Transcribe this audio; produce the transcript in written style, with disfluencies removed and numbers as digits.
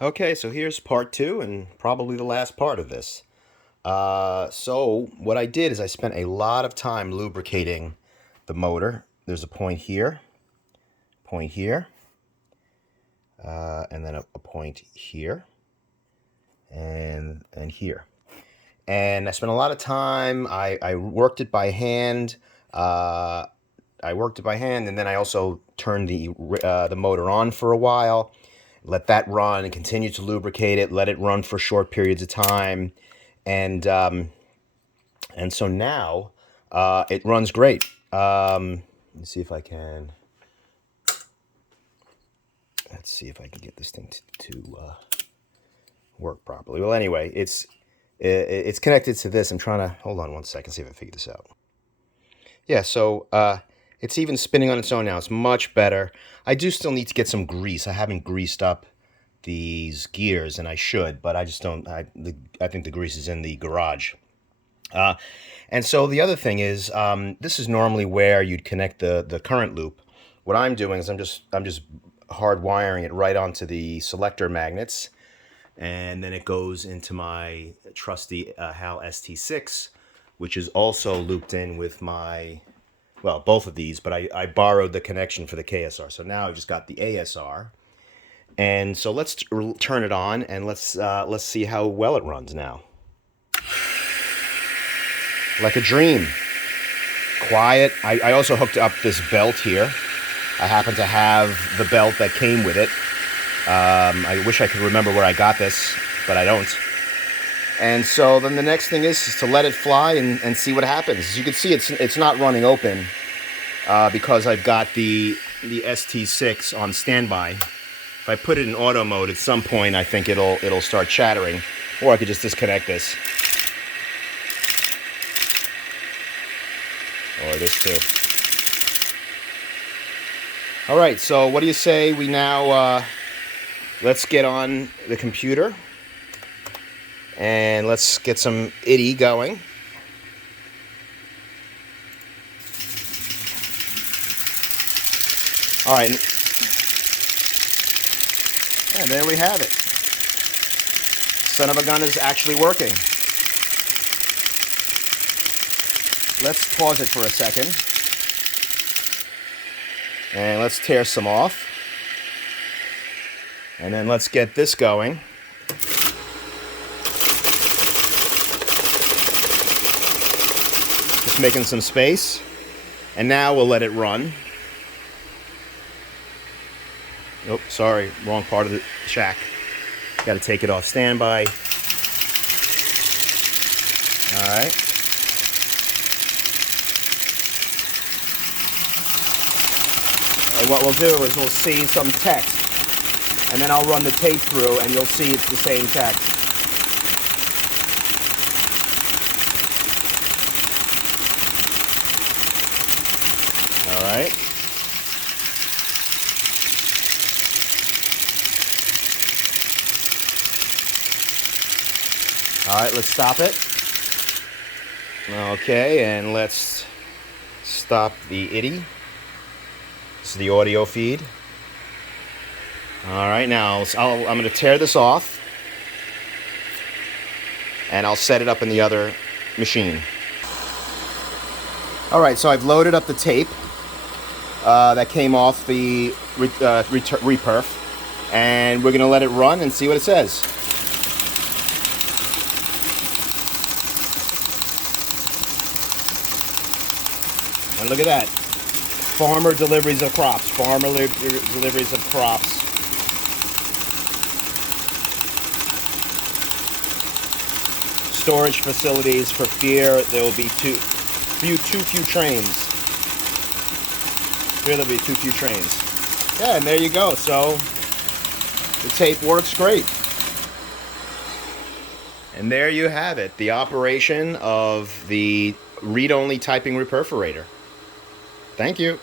Okay, so here's part two and probably the last part of this. So what I did is I spent a lot of time lubricating the motor. There's a point here, and then a point here, and here. And I spent a lot of time. I worked it by hand. And then I also turned the motor on for a while, let that run, and continue to lubricate it. Let it run for short periods of time, and so now it runs great. Let's see if I can. Let's see if I can get this thing to work properly. Well, anyway, it's connected to this. I'm trying to hold on one second, see if I figure this out. Yeah, so it's even spinning on its own now. It's much better. I do still need to get some grease. I haven't greased up these gears, and I should, but I just don't. I think the grease is in the garage. And so the other thing is, this is normally where you'd connect the current loop. What I'm doing is I'm just hardwiring it right onto the selector magnets, and then it goes into my trusty HAL ST6, which is also looped in with my, well, both of these, but I borrowed the connection for the KSR. So now I've just got the ASR. And so let's turn it on, and let's see how well it runs now. Like a dream. Quiet. I also hooked up this belt here. I happen to have the belt that came with it. I wish I could remember where I got this, but I don't. And so then the next thing is to let it fly and see what happens. As you can see, it's not running open because I've got the ST6 on standby. If I put it in auto mode, at some point I think it'll start chattering, or I could just disconnect this. Or this too. All right, so what do you say we now, let's get on the computer and let's get some IDI going. All right, and there we have it. Son of a gun is actually working. Let's pause it for a second. And let's tear some off. And then let's get this going. Just making some space. And now we'll let it run. Oh, sorry, wrong part of the shack. Got to take it off standby. All right. And what we'll do is we'll see some text, and then I'll run the tape through, and you'll see it's the same text. All right. All right, let's stop it. Okay, and let's stop the IDI. This is the audio feed. All right, now I'm going to tear this off, and I'll set it up in the other machine. All right, so I've loaded up the tape that came off the Reperf, and we're going to let it run and see what it says. And look at that. Farmer deliveries of crops. Farmer deliveries of crops. Storage facilities for fear there will be too few trains. Fear there'll be too few trains. Yeah, and there you go. So the tape works great. And there you have it. The operation of the read-only typing reperforator. Thank you.